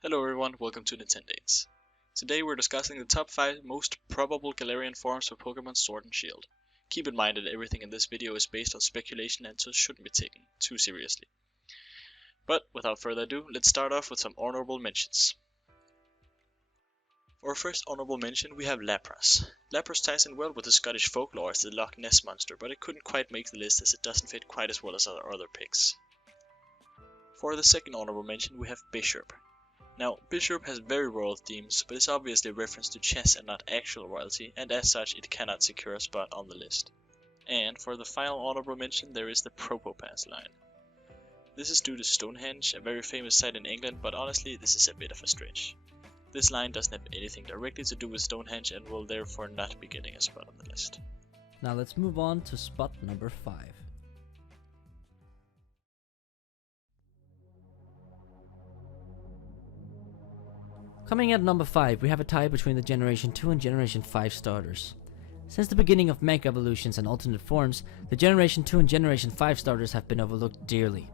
Hello everyone, welcome to Nintendanes. Today we're discussing the top 5 most probable Galarian forms for Pokémon Sword and Shield. Keep in mind that everything in this video is based on speculation and so shouldn't be taken too seriously. But without further ado, let's start off with some honorable mentions. For our first honorable mention we have Lapras. Lapras ties in well with the Scottish folklore as the Loch Ness monster, but it couldn't quite make the list as it doesn't fit quite as well as our other picks. For the second honorable mention we have Bishop. Now, Bishop has very royal themes, but is obviously a reference to chess and not actual royalty, and as such it cannot secure a spot on the list. And for the final honorable mention there is the Propopass line. This is due to Stonehenge, a very famous site in England, but honestly this is a bit of a stretch. This line doesn't have anything directly to do with Stonehenge and will therefore not be getting a spot on the list. Now let's move on to spot number 5. Coming at number 5, we have a tie between the Generation 2 and Generation 5 starters. Since the beginning of Mega Evolutions and alternate forms, the Generation 2 and Generation 5 starters have been overlooked dearly.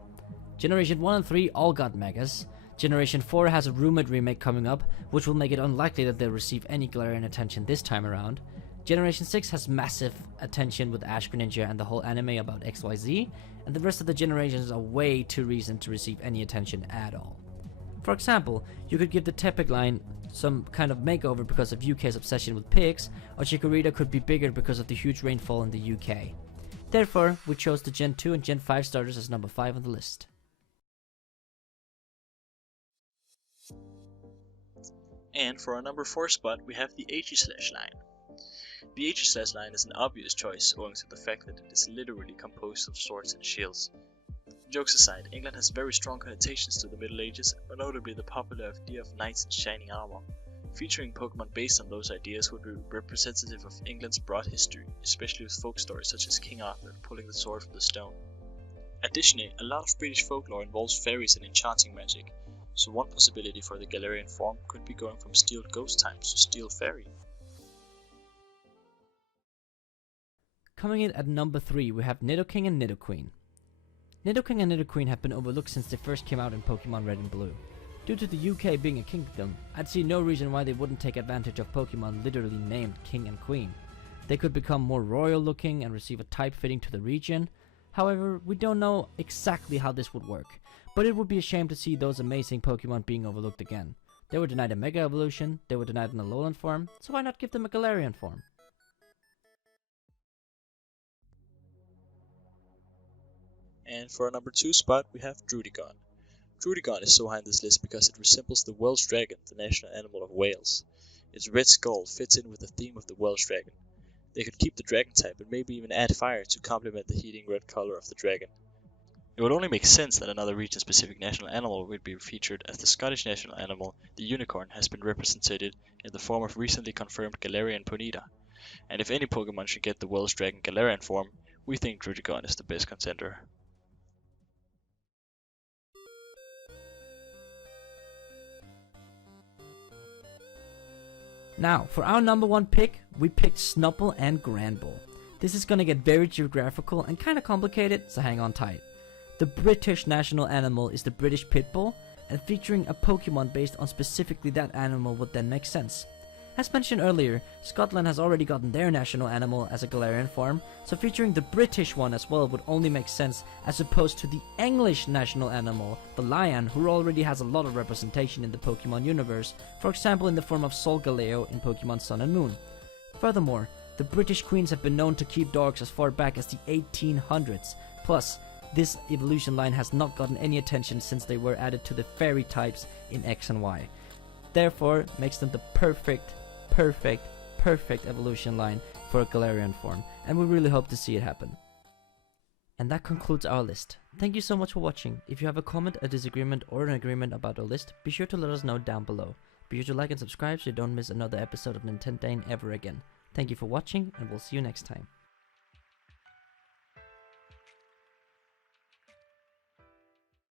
Generation 1 and 3 all got Megas. Generation 4 has a rumored remake coming up, which will make it unlikely that they'll receive any Galarian attention this time around. Generation 6 has massive attention with Ash Greninja and the whole anime about XYZ, and the rest of the generations are way too recent to receive any attention at all. For example, you could give the Tepig line some kind of makeover because of UK's obsession with pigs, or Chikorita could be bigger because of the huge rainfall in the UK. Therefore, we chose the Gen 2 and Gen 5 starters as number 5 on the list. And for our number 4 spot we have the Aegislash line. The Aegislash line is an obvious choice owing to the fact that it is literally composed of swords and shields. Jokes aside, England has very strong connotations to the Middle Ages, but notably the popular idea of knights in shining armor. Featuring Pokemon based on those ideas would be representative of England's broad history, especially with folk stories such as King Arthur pulling the sword from the stone. Additionally, a lot of British folklore involves fairies and enchanting magic, so one possibility for the Galarian form could be going from Steel Ghost types to Steel Fairy. Coming in at number 3, we have Nidoking and Nidoqueen. Nidoking and Nidoqueen have been overlooked since they first came out in Pokemon Red and Blue. Due to the UK being a kingdom, I'd see no reason why they wouldn't take advantage of Pokemon literally named King and Queen. They could become more royal looking and receive a type fitting to the region. However, we don't know exactly how this would work, but it would be a shame to see those amazing Pokemon being overlooked again. They were denied a Mega Evolution, they were denied an Alolan form, so why not give them a Galarian form? And for our number 2 spot we have Druddigon. Druddigon is so high on this list because it resembles the Welsh dragon, the national animal of Wales. Its red skull fits in with the theme of the Welsh dragon. They could keep the dragon type and maybe even add fire to complement the heating red color of the dragon. It would only make sense that another region-specific national animal would be featured, as the Scottish national animal, the unicorn, has been represented in the form of recently confirmed Galarian Ponyta. And if any Pokemon should get the Welsh dragon Galarian form, we think Druddigon is the best contender. Now, for our number 1 pick, we picked Snubbull and Granbull. This is gonna get very geographical and kinda complicated, so hang on tight. The British national animal is the British Pitbull, and featuring a Pokemon based on specifically that animal would then make sense. As mentioned earlier, Scotland has already gotten their national animal as a Galarian form, so featuring the British one as well would only make sense as opposed to the English national animal, the lion, who already has a lot of representation in the Pokemon universe, for example in the form of Solgaleo in Pokemon Sun and Moon. Furthermore, the British queens have been known to keep dogs as far back as the 1800s, plus this evolution line has not gotten any attention since they were added to the fairy types in X and Y. Therefore, makes them the perfect evolution line for a Galarian form, and we really hope to see it happen. And that concludes our list. Thank you so much for watching. If you have a comment, a disagreement, or an agreement about our list, be sure to let us know down below. Be sure to like and subscribe so you don't miss another episode of Nintendane ever again. Thank you for watching, and we'll see you next time.